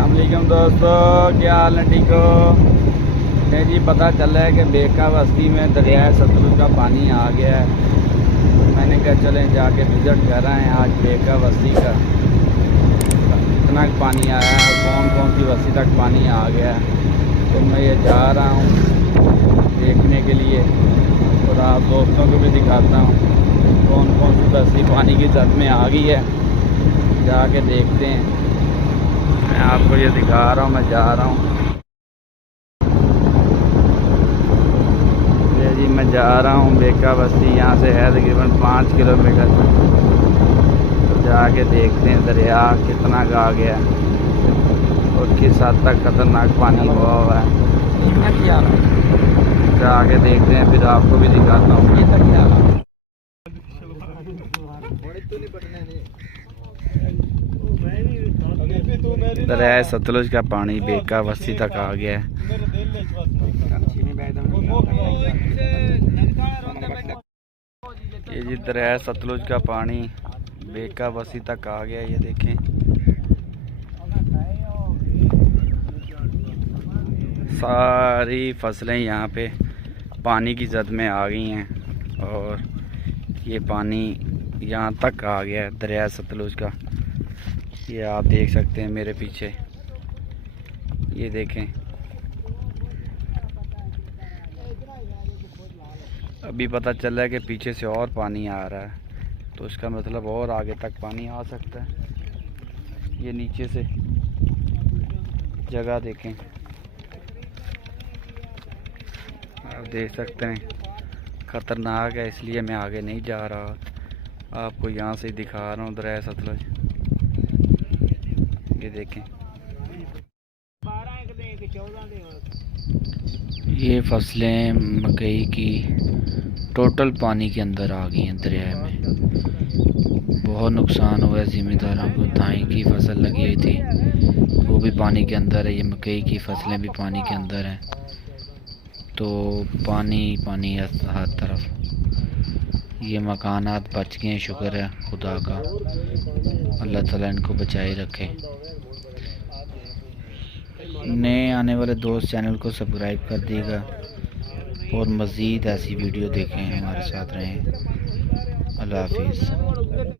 अस्सलामुअलैकुम दोस्तों, क्या हाल है? ठीक हो? नहीं जी, पता चला है कि बेका बस्ती में दरिया सतलुज का पानी आ गया है। तो मैंने कहा चलें जाके विज़िट कर रहे हैं आज बेका बस्ती का, कितना पानी आया है, कौन कौन सी बस्ती तक पानी आ गया है। तो मैं ये जा रहा हूँ देखने के लिए और आप दोस्तों को भी दिखाता हूँ कौन कौन सी बस्ती पानी की जद में आ गई है। जाके देखते हैं। मैं आपको ये दिखा रहा हूँ, मैं जा रहा हूँ। ये जी मैं जा रहा हूँ बेका बस्ती, यहाँ से है तकरीबन 5 किलोमीटर। तो जाके देखते हैं दरिया कितना आ गया और किस हद तक खतरनाक पानी हुआ है। जाके देखते हैं, फिर आपको भी दिखाता हूँ। दरिया सतलुज का पानी बेका बस्ती तक आ गया है। ये जी दरिया सतलुज का पानी बेका बस्ती तक आ गया, ये देखें। सारी फसलें यहाँ पे पानी की जद में आ गई हैं और ये पानी यहाँ तक आ गया है दरिया सतलुज का। ये आप देख सकते हैं मेरे पीछे, ये देखें। अभी पता चल रहा है कि पीछे से और पानी आ रहा है, तो इसका मतलब और आगे तक पानी आ सकता है। ये नीचे से जगह देखें, आप देख सकते हैं ख़तरनाक है, इसलिए मैं आगे नहीं जा रहा। आपको यहाँ से दिखा रहा हूँ दरिया सतलुज। ये देखें, ये फसलें मकई की टोटल पानी के अंदर आ गई हैं दरिया में। बहुत नुकसान हुआ है ज़िम्मेदारों को। धान की फसल लगी हुई थी वो भी पानी के अंदर है, ये मकई की फसलें भी पानी के अंदर हैं। तो पानी पानी है हर तरफ। ये मकानात बच गए हैं, शुक्र है खुदा का, अल्लाह ताला इनको बचाए रखे। नए आने वाले दोस्त चैनल को सब्सक्राइब कर देगा और मज़ीद ऐसी वीडियो देखें, हमारे साथ रहें। अल्लाह हाफिज़।